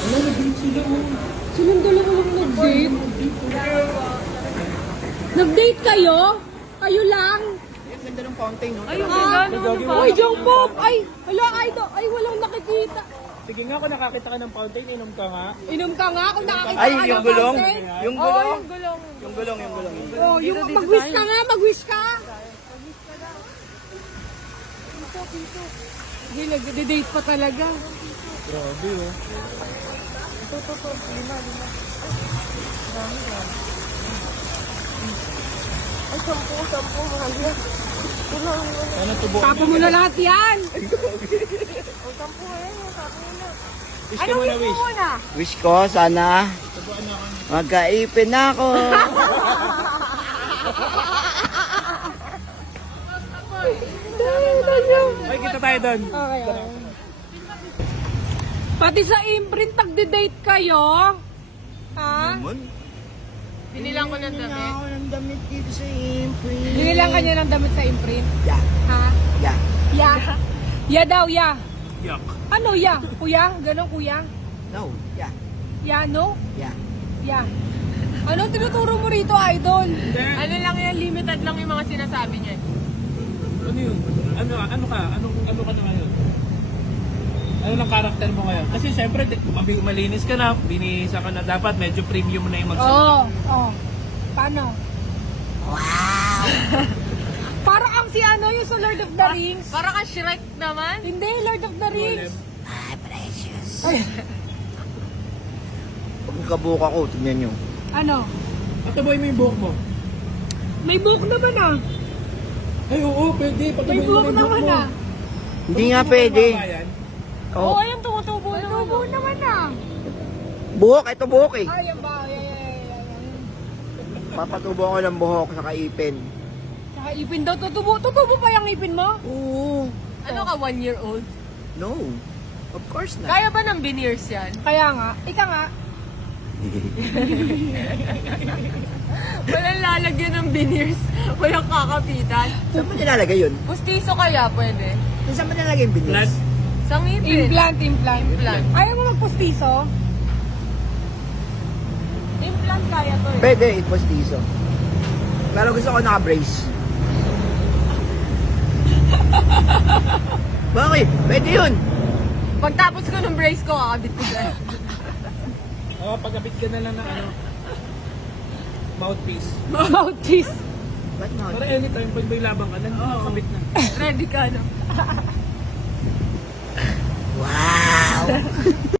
Wala, nag-date sila mo. Silang dalawa lang nag-date? Nag-date kayo? Kayo lang? Ang ganda ng fountain, no? Ay, yung ganda naman yung Ay, Jungkook! Ay, hala, ay, walang nakikita. Sige nga, kung nakakita ka ng fountain, inom ka nga. Inom ka nga kung nakakita Ay, ka yung ng gulong? fountain. Yung Oo, gulong? yung gulong. Yung gulong, yung gulong. Oh, yung mag-wish ka nga, mag-wish ka. Hindi, nag-date pa talaga. Grabe, oh. Ay, 10, mahal yan. Sana tubo. Tapo mo na lahat yan. Ay, 10 ngayon, sabi mo na. Wish ka muna, wish. Muna. Wish ko, sana Tubuan na kami. magkaipin ako. Ay, kita tayo doon. Okay. Pati sa imprint, nagde-date kayo? Ha? Binilang ko ng damit. ako ng damit dito sa imprint. Binilang kanya ng damit sa imprint? Yeah, Ha? yeah. Ya? Ya daw, ya. Yuck. Ano ya? Kuya? Ganon kuya? No, yeah, Ya, no? yeah. Ya. Ano tinuturo mo rito, idol? Ano lang yan, limited lang yung mga sinasabi niya. Ano yun? Ano ka? Ano ka na ngayon? Ano lang karakter mo ngayon? Kasi syempre, malinis ka na, binihisa ka na, dapat medyo premium na yung magsuot. Oo. Oh. Paano? Wow! Parang ang si ano yung sa Lord of the Rings. Parang ka Shrek naman. Hindi, Lord of the Rings. Pag nagkabuka ko, tignan nyo. Ano? Pataboy mo yung buhok mo. May buhok naman ah. Ay, oo, pwede. May Pataboy mo buhok yung buhok naman mo. ah. Hindi nga pwede. Oo, Oh, ayun, tumutubo naman. Tumutubo naman ah. buhok, ito buhok eh. Ay, yan ba? Yan. Papatubo ako ng buhok sa kaipin. Saka ipin daw, tutubo. Tutubo pa yung ipin mo? Oo. Ano ka, 1-year-old? No. Of course not. Kaya ba ng veneers yan? Kaya nga. Ika nga. Walang lalagyan ng veneers. Walang kakapitan. Saan mo nilalagay yun? Pustiso kaya pwede? Saan mo nilalagay yung binis? Blood. Sa ngipin. Implant. Implant. Ayaw mo magpustiso? Implant kaya to eh. Pwede, it was tiso. Pero gusto ko naka-brace. Bakit? Pwede yun. Pagtapos ko ng brace ko, kakabit ko dyan. Oo, pagkabit ka na lang ng ano, mouthpiece. Mouthpiece. Ba't not? Para anytime, pag may labang ka, kabit na. Ready ka, no? Wow!